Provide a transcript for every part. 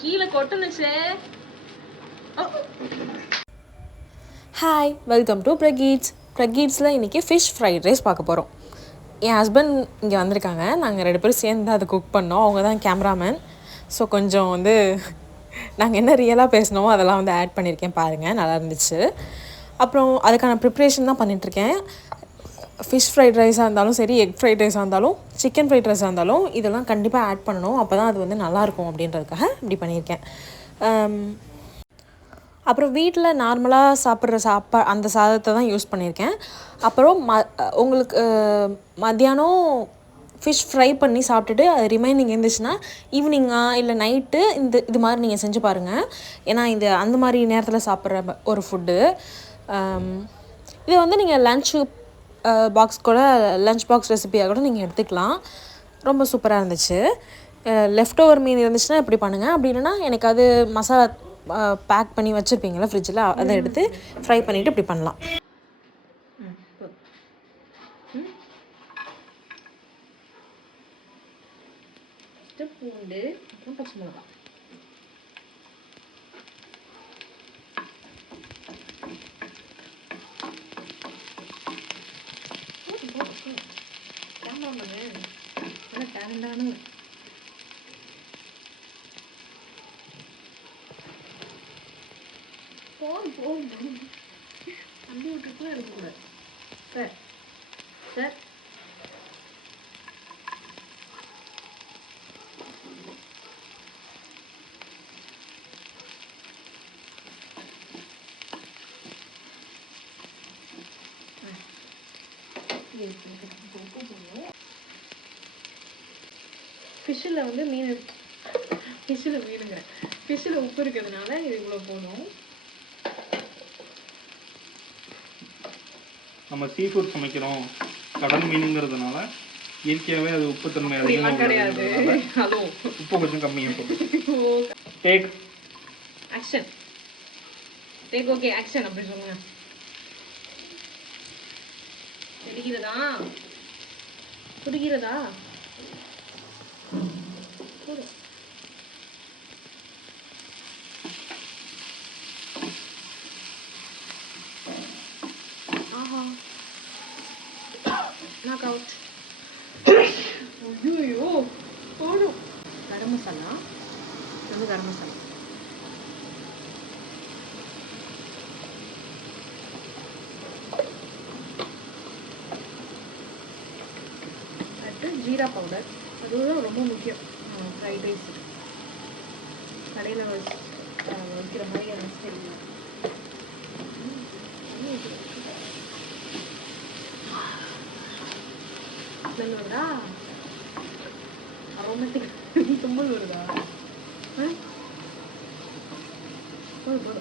கீழே கொட்டுனுச்சே. Hi, welcome to Parakeets. பிரகீட்ஸில் இன்றைக்கி ஃபிஷ் ஃப்ரைட் ரைஸ் பார்க்க போகிறோம். என் ஹஸ்பண்ட் இங்கே வந்திருக்காங்க. நாங்கள் 2 பேரும் சேர்ந்து தான் அதை குக் பண்ணோம். அவங்க தான் கேமராமேன். ஸோ கொஞ்சம் நாங்கள் என்ன ரியலாக பேசினோமோ அதெல்லாம் ஆட் பண்ணியிருக்கேன் பாருங்கள், நல்லா இருந்துச்சு. அப்புறம் அதுக்கான ப்ரிப்ரேஷன் தான் பண்ணிகிட்ருக்கேன். ஃபிஷ் ஃப்ரைட் ரைஸாக இருந்தாலும் சரி, எக் ஃப்ரைட் ரைஸாக இருந்தாலும், சிக்கன் ஃப்ரைட் ரைஸாக இருந்தாலும் இதெல்லாம் கண்டிப்பாக ஆட் பண்ணணும். அப்போ தான் அது நல்லாயிருக்கும் அப்படின்றதுக்காக இப்படி பண்ணியிருக்கேன். அப்புறம் வீட்டில் நார்மலாக சாப்பிட்ற அந்த சாதத்தை தான் யூஸ் பண்ணியிருக்கேன். அப்புறம் உங்களுக்கு மத்தியானம் ஃபிஷ் ஃப்ரை பண்ணி சாப்பிட்டுட்டு அது ரிமைனிங் இருந்துச்சுன்னா ஈவினிங்காக இல்லை நைட்டு இது மாதிரி நீங்கள் செஞ்சு பாருங்கள். ஏன்னா அந்த மாதிரி நேரத்தில் சாப்பிட்ற ஒரு ஃபுட்டு. இதை நீங்கள் லன்ச்சு பாக்ஸ் கூட, லன்ச் பாக்ஸ் ரெசிபியாக கூட நீங்கள் எடுத்துக்கலாம். ரொம்ப சூப்பராக இருந்துச்சு. லெஃப்ட் ஓவர் மீன் இருந்துச்சுன்னா இப்படி பண்ணுங்கள். அப்படி இல்லைன்னா எனக்கு அது மசாலா பேக் பண்ணி வச்சுருப்பீங்களா ஃப்ரிட்ஜில், அதை எடுத்து ஃப்ரை பண்ணிவிட்டு இப்படி பண்ணலாம். பூண்டு அப்புறம் பச்சை மிளகாய். அள்ளி விட்டுட்டுலாம் இருக்கக்கூடாது சார். சார் ஃபிஷ்ஷில் ஃபிஷ்ஷில் உப்பு இருக்கிறதுனால இது இவ்வளோ போதும். நம்ம சீ ஃபுட் சமைக்கிறோம், கடல் மீனுங்கிறதுனால இயற்கையாகவே அது உப்புத்தன்மை அதிகமாக கிடையாது. அதுவும் உப்பு கொஞ்சம் கம்மியாக போகும். Take action. Take okay action அப்படி சொல்லுங்க. குடிக்கிறதா ஆஹா நாக் அவுட். ஐயோ போடும். கரம் மசாலா, கரம் மசாலா. அடுத்து ஜீரா பவுடர், அதுதான் ரொம்ப முக்கியம் ஃப்ரைட் ரைஸ். கடையில் வைக்கிற மாதிரி அந்த ஸ்டைல் ஸ்மெல் வருதா? அரோமேட்டிக் தும்மல் வருதா? போதும்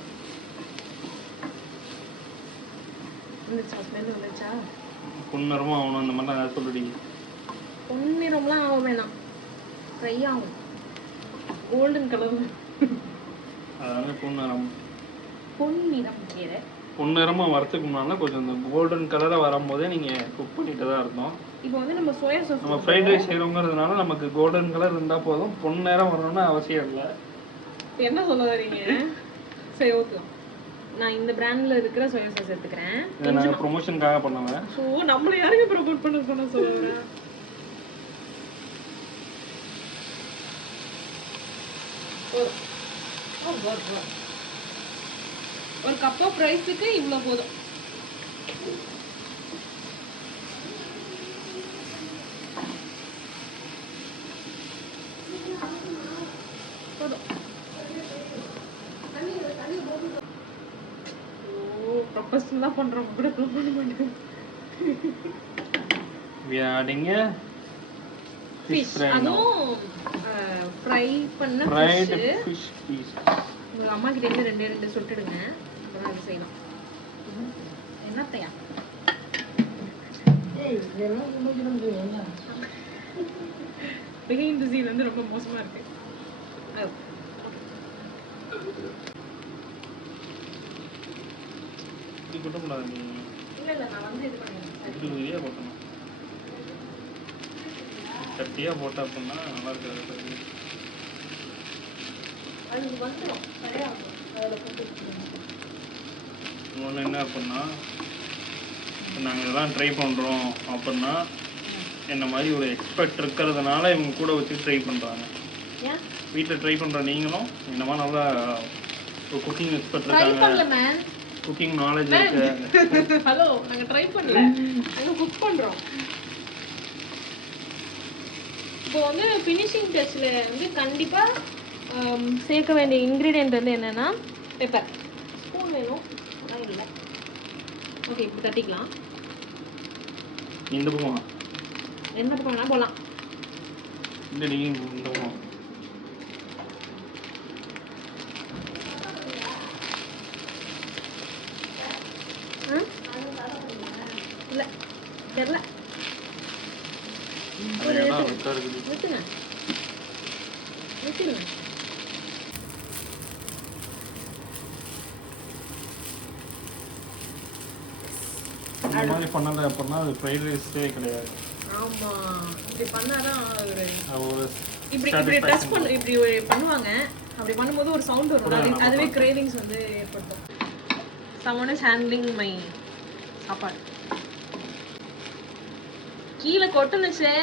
வந்துச்சா? ஸ்மெல் வந்துச்சா? பொன்னிறமாக ஆகணும் அந்த மாதிரிலாம் சொல்லிட்டீங்க. பொன்னிறம்லாம் ஆக வேணாம், ஃப்ரை ஆகும். கோல்டன் கலர், அதாவது பொன்னிறம் கீரை பொன்னிறமாக வரத்துக்கு முன்னால் கொஞ்சம் இந்த கோல்டன் கலராக வரும்போதே நீங்கள் குக் பண்ணிட்டு தான் இருந்தோம். இப்போ நம்ம சோயா சாஸ், நம்ம ஃப்ரைட் ரைஸ் செய்கிறோங்கிறதுனால நமக்கு கோல்டன் கலர் இருந்தால் போதும், பொன்னிறம் வரணும்னு அவசியம் இல்லை. என்ன சொல்ல வரீங்க? சரி ஓகே, நான் இந்த பிராண்டில் இருக்கிற சோயா சாஸ் எடுத்துக்கிறேன். நான் ப்ரொமோஷனுக்காக பண்ணுவேன். ஸோ நம்மளை யாருங்க ப்ரொமோட் பண்ண சொல்லுவேன். ஒரு கப் ஆஃப் ரைஸுக்கு இவ்வளோ போதும். ப்ரொஃபஷனலா பண்றவங்க கூட பண்ண மாட்டேன். ஃபிஷ், அதுவும் ஃப்ரை பண்ண ஃபிஷ். உங்க அம்மா கிட்ட இருந்து 2 சுட்டுடுங்க, அப்பதான் அது செய்யலாம். என்னத்தையா பிகைண்ட் தி சீன் ரொம்ப மோசமா இருக்கு. இது கொட்டக்கூடாது. இல்ல நான் இது பண்ணுறேன், போட்டணும். சட்டியாக போட்டா அப்படின்னா நல்லா இருக்காது. அது வந்துடும் கிடையாது அதில் போட்டு ஒன்று என்ன அப்படின்னா நாங்கள் இதெல்லாம் ட்ரை பண்ணுறோம் அப்படின்னா என்ன மாதிரி ஒரு எக்ஸ்பர்ட் இருக்கிறதுனால இவங்க கூட வச்சு ட்ரை பண்ணுறாங்க. ஏன் வீட்டில் ட்ரை பண்ணுற நீங்களும் இந்த மாதிரி நல்லா ஒரு குக்கிங் எக்ஸ்பர்ட் ட்ரை இருக்காங்க, பண்ணல மேன். குக்கிங் நாலேஜ் இருக்கு. ஹலோ நாங்கள் ட்ரை பண்ணல, நாங்கள் குக் பண்ணுறோம். இப்போ வந்து ஃபினிஷிங் டச்சில் வந்து கண்டிப்பாக சேர்க்க வேண்டிய இன்க்ரீடியன்ட் வந்து என்னென்னா பெப்பர். ஸ்பூன் வேணும், அதான் இல்லை. ஓகே இப்போ தட்டிக்கலாம். இந்த பக்கம் எந்த பக்கம் வேணால் போகலாம். இந்த நீங்கள் இந்த பக்கம் இல்லை தெரில அது இடம் வெட்டா இருக்குது. நிறுத்துங்க நிறுத்திடுங்க. இந்த மாதிரி பண்ணலை அப்படின்னா அது ஃப்ரைட் ரைஸே கிடையாது. ஆமாம் இப்படி பண்ணாதான் ஒரு ஒரு இப்படி இப்படி டச் பண்ண இப்படி பண்ணுவாங்க. அப்படி பண்ணும்போது ஒரு சவுண்ட் வரும், அதுவே கிரேவிங்ஸ் வந்து ஏற்படுத்தும். someone is handling my சாப்பாடு. கீழே கொட்டுனுச்சே.